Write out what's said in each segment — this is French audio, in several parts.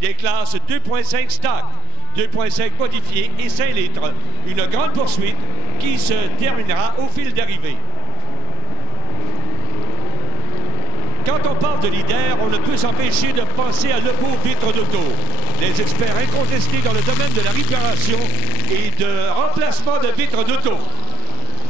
des classes 2.5 stock, 2.5 modifié et 5 litres. Une grande poursuite qui se terminera au fil d'arrivée. Quand on parle de leader, on ne peut s'empêcher de penser à Lebeau Vitres d'Auto. Les experts incontestés dans le domaine de la réparation et de remplacement de vitres d'auto.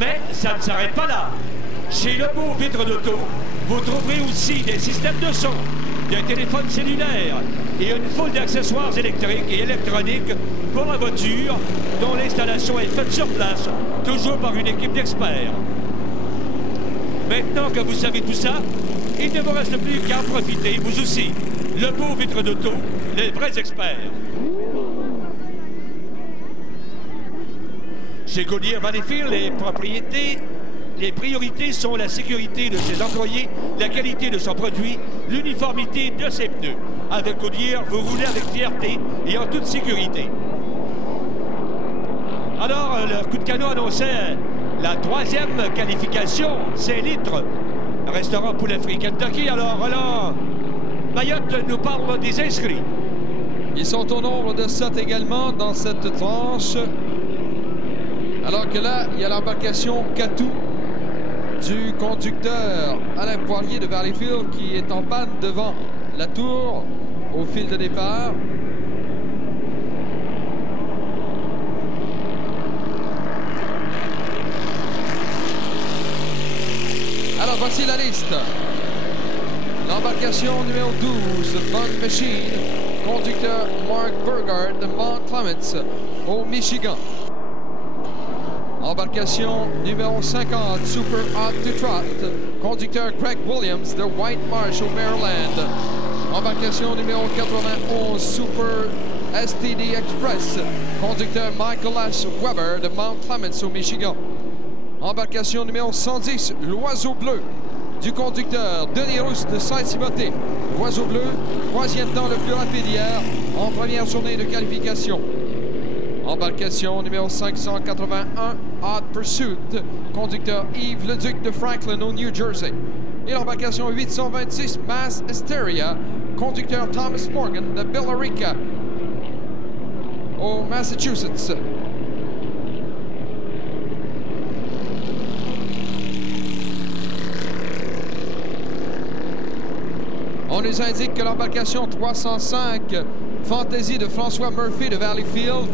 Mais ça ne s'arrête pas là. Chez Lebeau Vitres d'Auto, vous trouverez aussi des systèmes de son, des téléphones cellulaires et une foule d'accessoires électriques et électroniques pour la voiture, dont l'installation est faite sur place, toujours par une équipe d'experts. Maintenant que vous savez tout ça, il ne vous reste plus qu'à en profiter, vous aussi. Lebeau Vitres d'Auto, les vrais experts. Chez Goodyear Valleyfield, les priorités sont la sécurité de ses employés, la qualité de son produit, l'uniformité de ses pneus. Avec Goodyear, vous roulez avec fierté et en toute sécurité. Alors, le coup de canon annonçait la 3e qualification, 5 litres. Restaurant Poulet Frit Kentucky. Alors, Roland Mayotte nous parle des inscrits. Ils sont au nombre de 7 également dans cette tranche. Alors que là, il y a l'embarcation Catou du conducteur Alain Poirier de Valleyfield qui est en panne devant la tour au fil de départ. Alors voici la liste. L'embarcation numéro 12, Bond Machine, conducteur Mark Burgard de Mount Clements au Michigan. Embarcation numéro 50, Super Hot to Trot, conducteur Greg Williams de White Marsh au Maryland. Embarcation numéro 91, Super STD Express, conducteur Michael S. Weber de Mount Clements au Michigan. Embarcation numéro 110, l'Oiseau Bleu, du conducteur Denis Rousse de Saint-Timothée. L'Oiseau Bleu, 3e temps le plus rapide hier en première journée de qualification. Embarcation numéro 581, Hot Pursuit, conducteur Yves Leduc de Franklin au New Jersey. Et l'embarcation 826, Mass Hysteria, conducteur Thomas Morgan de Billerica au Massachusetts. On nous indique que l'embarcation 305, Fantasy de François Murphy de Valleyfield,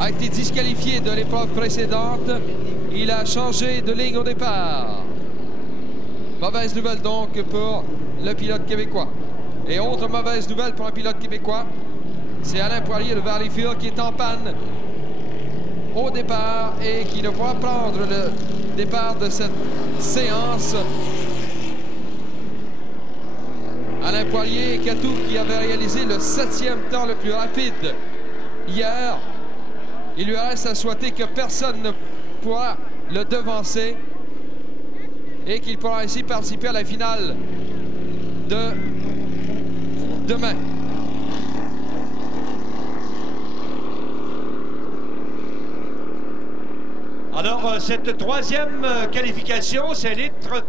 a été disqualifié de l'épreuve précédente. Il a changé de ligne au départ. Mauvaise nouvelle donc pour le pilote québécois. Et autre mauvaise nouvelle pour un pilote québécois, c'est Alain Poirier de Valleyfield qui est en panne au départ et qui ne pourra prendre le départ de cette séance. Alain Poirier et Catou qui avait réalisé le 7e temps le plus rapide hier. Il lui reste à souhaiter que personne ne pourra le devancer et qu'il pourra ainsi participer à la finale de demain. Alors, cette 3e qualification, 5 litres,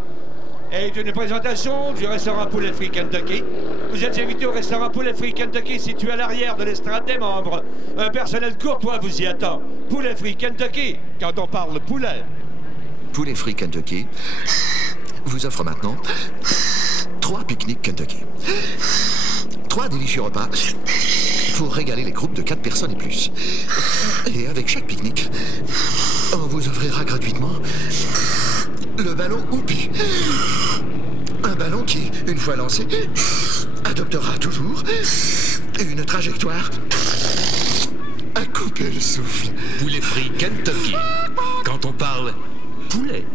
est une présentation du restaurant Poulet Frit Kentucky. Vous êtes invité au restaurant Poulet Frit Kentucky situé à l'arrière de l'estrade des membres. Un personnel courtois vous y attend. Poulet Frit Kentucky, quand on parle poulet. Poulet Frit Kentucky vous offre maintenant 3 pique-niques Kentucky. 3 délicieux repas pour régaler les groupes de 4 personnes et plus. Et avec chaque pique-nique, on vous offrira gratuitement le ballon Whoopi. Un ballon qui, une fois lancé, adoptera toujours une trajectoire à couper le souffle. Poulet Frit Kentucky. Quand on parle poulet.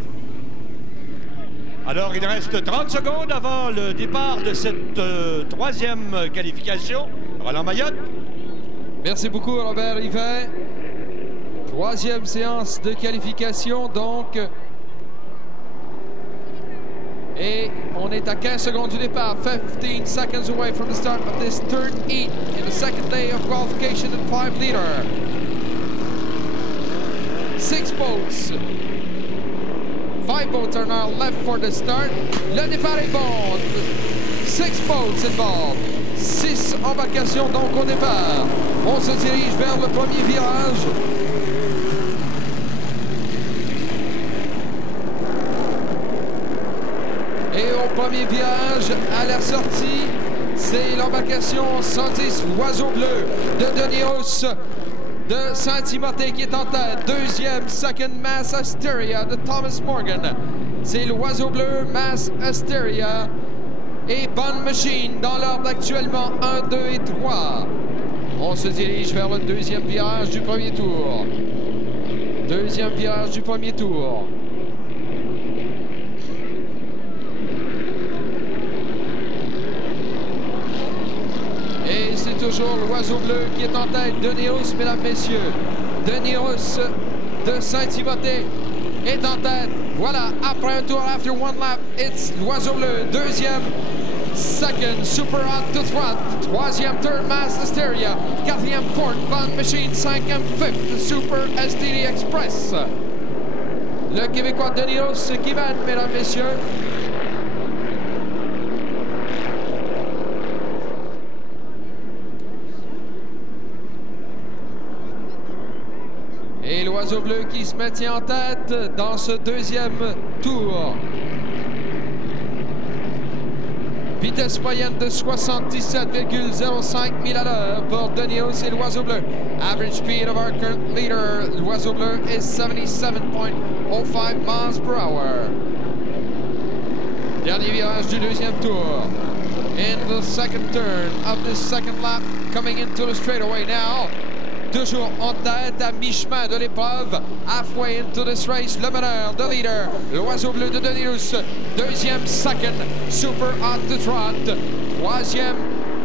Alors, il reste 30 secondes avant le départ de cette 3e qualification. Roland Mayotte. Merci beaucoup, Robert Yvet. 3e séance de qualification, donc. Et on est à 15 secondes du départ. 15 seconds away from the start of this third heat in the second day of qualification in 5 liter. 6 boats. 5 boats are now left for the start. Le départ est bon. 6 boats involved. 6 embarcations donc au départ. On se dirige vers le premier virage. Et au premier virage, à la sortie, c'est l'embarcation 110 L'Oiseau Bleu de Denis Rousse de Saint-Timothée qui est en tête. Deuxième, Second Mass Asteria de Thomas Morgan. C'est L'Oiseau Bleu, Mass Asteria et Bond Machine dans l'ordre actuellement 1, 2 et 3. On se dirige vers le deuxième virage du premier tour. Deuxième virage du premier tour. Et c'est toujours L'Oiseau Bleu qui est en tête. Denis Rousse, mesdames, messieurs. Denis Rousse de Saint-Timothée est en tête. Voilà, après un tour, after one lap, it's L'Oiseau Bleu. Deuxième, second, Super Hot to Front. Troisième, third, Mass Asteria. Quatrième, fourth, Bond Machine. Cinquième, fifth, Super STD Express. Le Québécois Denis Rousse qui mène, mesdames, messieurs. Et L'Oiseau Bleu qui se maintient en tête dans ce deuxième tour. Vitesse moyenne de 77,05 000 à l'heure pour Denis Rousse et L'Oiseau Bleu. Average speed of our current leader, L'Oiseau Bleu, is 77.05 miles per hour. Dernier virage du deuxième tour. In the second turn of the second lap, coming into the straightaway now. Toujours en tête à mi-chemin de l'épreuve. Halfway into this race, le meneur, the leader, L'Oiseau Bleu de Denis Rousse. Deuxième, second, Super Hot to Trot. Troisième,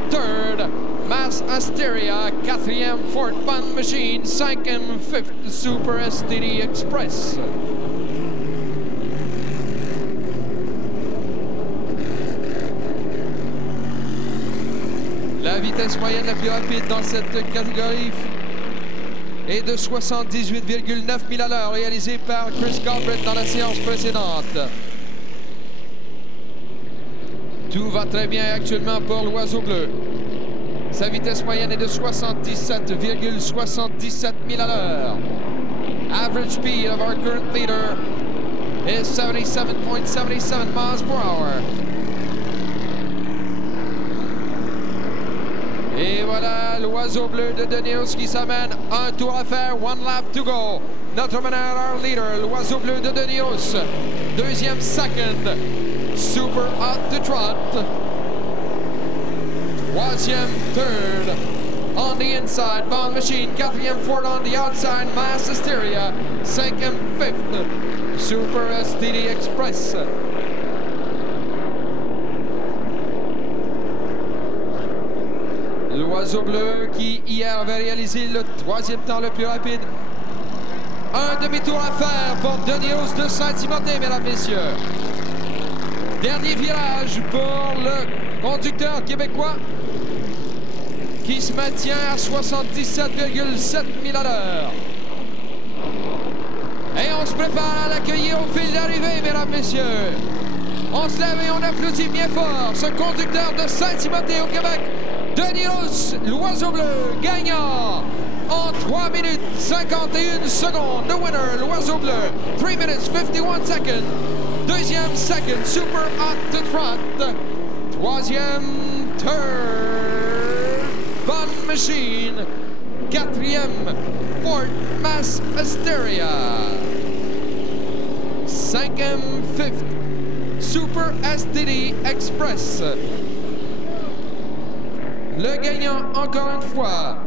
third, Mass Asteria. Quatrième, fourth, Bond Machine. Cinquième, fifth, Super STD Express. La vitesse moyenne la plus rapide dans cette catégorie est de 78,9 000 à l'heure, réalisé par Chris Galbraith dans la séance précédente. Tout va très bien actuellement pour L'Oiseau Bleu. Sa vitesse moyenne est de 77,77 000 à l'heure. Average speed of our current leader is 77.77 miles per hour. Et voilà L'Oiseau Bleu de Denis Rousse qui s'amène. Un tour à faire, one lap to go. Notre meneur, our leader, L'Oiseau Bleu de Denis Rousse. Deuxième, second, Super Hot to Trot. Troisième, third, on the inside, Bond Machine. Quatrième, fourth on the outside, Mass Asteria. Cinquième, fifth, Super STD Express. L'Oiseau Bleu qui hier avait réalisé le troisième temps le plus rapide. Un demi-tour à faire pour Denis Rousse de Saint-Timothée, mesdames, messieurs. Dernier virage pour le conducteur québécois qui se maintient à 77,7 000 à l'heure. Et on se prépare à l'accueillir au fil d'arrivée, mesdames, messieurs. On se lève et on applaudit bien fort ce conducteur de Saint-Timothée au Québec. Denis Rousse, L'Oiseau Bleu, gagnant en 3 minutes 51 secondes. The winner, L'Oiseau Bleu, 3 minutes 51 seconds. Deuxième, second, Super Hot to Trot. Troisième, third, Bond Machine. Quatrième, fourth, Mass Asteria. Cinquième, fifth, Super STD Express. Le gagnant, encore une fois,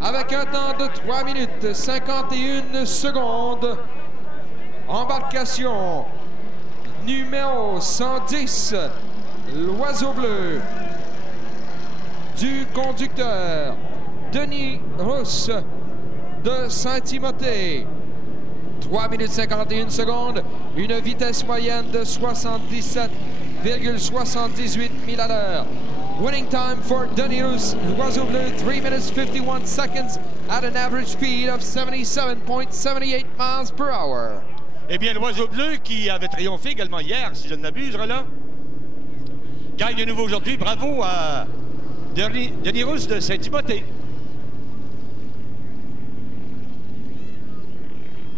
avec un temps de 3 minutes 51 secondes. Embarcation numéro 110, L'Oiseau Bleu, du conducteur Denis Rousse de Saint-Timothée. 3 minutes 51 secondes, une vitesse moyenne de 77,78 000 à l'heure. Winning time for Denis Rousse, L'Oiseau Bleu, 3 minutes 51 seconds at an average speed of 77.78 miles per hour. Eh bien, L'Oiseau Bleu qui avait triomphé également hier, si je ne m'abuse, Roland. gagne de nouveau aujourd'hui. Bravo à Denis Rousse de Saint-Timothée.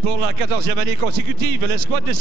Pour la 14e année consécutive, l'escouade de